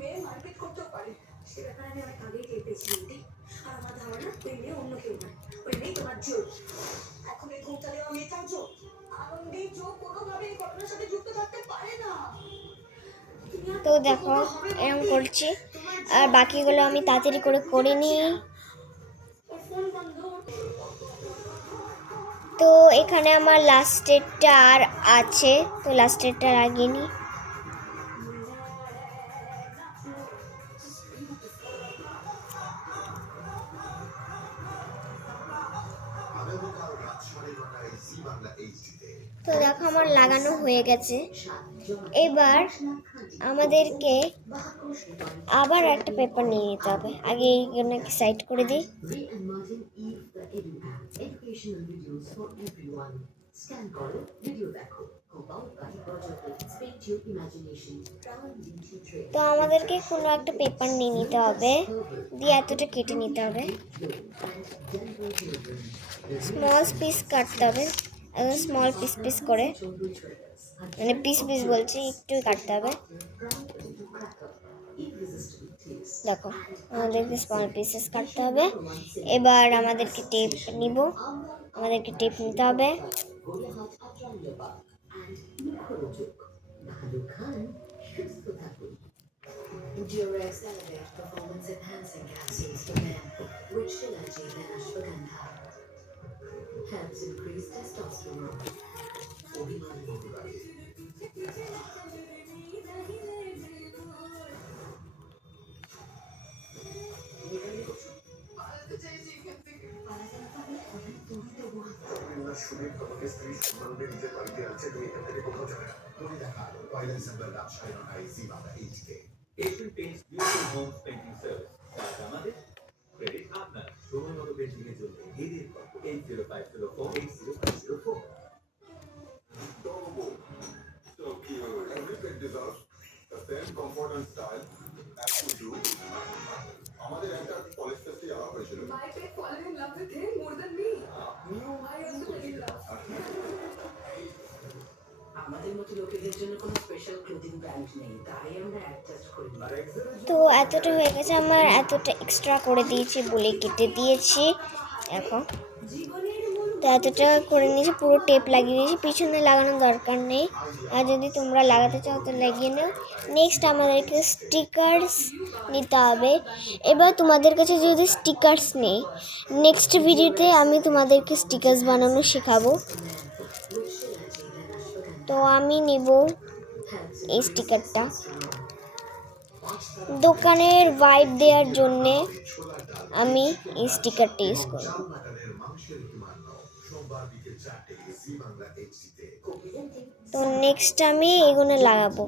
মেয়ে মারপিট করতেও পারে। সে ব্যাপারে আমি অনেক আগেই টের পেয়েছিলাম দি। আর আমার ধারণা ওই মেয়ে অন্য কেউ নয়, ওই মেয়ে তোমার জো। এখন এই ঘুমটা দেওয়া মেয়েটাও জো। আনন্দে জো কোনোভাবে এই ঘটনার সাথে যুক্ত থাকতে পারে না। তো দেখো এরকম করছি, আর বাকিগুলো আমি তাড়াতাড়ি করে নিই। তো এখানে আমার লাস্টেরটা আর আছে, তো লাস্টেরটা লাগিয়ে নিই। তো দেখো আমার লাগানো হয়ে গেছে। এবার আমাদেরকে আবার একটা পেপার নিয়ে নিতে হবে। আগে এইগুলোকে সাইড করে দিই। তো আমাদেরকে কোনো একটা পেপার নিয়ে নিতে হবে, দিয়ে এতটা কেটে নিতে হবে। স্মল পিস কাটতে হবে, স্মল পিস করে, মানে পিস বলছি, একটু কাটতে হবে। দেখো আমাদেরকে স্মল পিসেস কাটতে হবে। এবার আমাদেরকে টেপ নিতে হবে। তো এতটা হয়ে গেছে, আমার এতটা এক্সট্রা করে দিয়েছি বলে কেটে দিয়েছি। এখন তো এতটা করে নিয়েছি, পুরো টেপ লাগিয়ে নিয়েছি, পিছনে লাগানোর দরকার নেই। আর যদি তোমরা লাগাতে চাও তো লাগিয়ে নাও। নেক্সট আমাদেরকে স্টিকার্স নিতে হবে। এবার তোমাদের কাছে যদি স্টিকার্স নেই, নেক্সট ভিডিওতে আমি তোমাদেরকে স্টিকার্স বানানো শেখাবো। তো আমি নিব এই স্টিকারটা, দোকানের ভাইব দেওয়ার জন্যে আমি এই স্টিকারটা ইউজ করি। তো নেক্সট আমি এগুলো লাগাবো।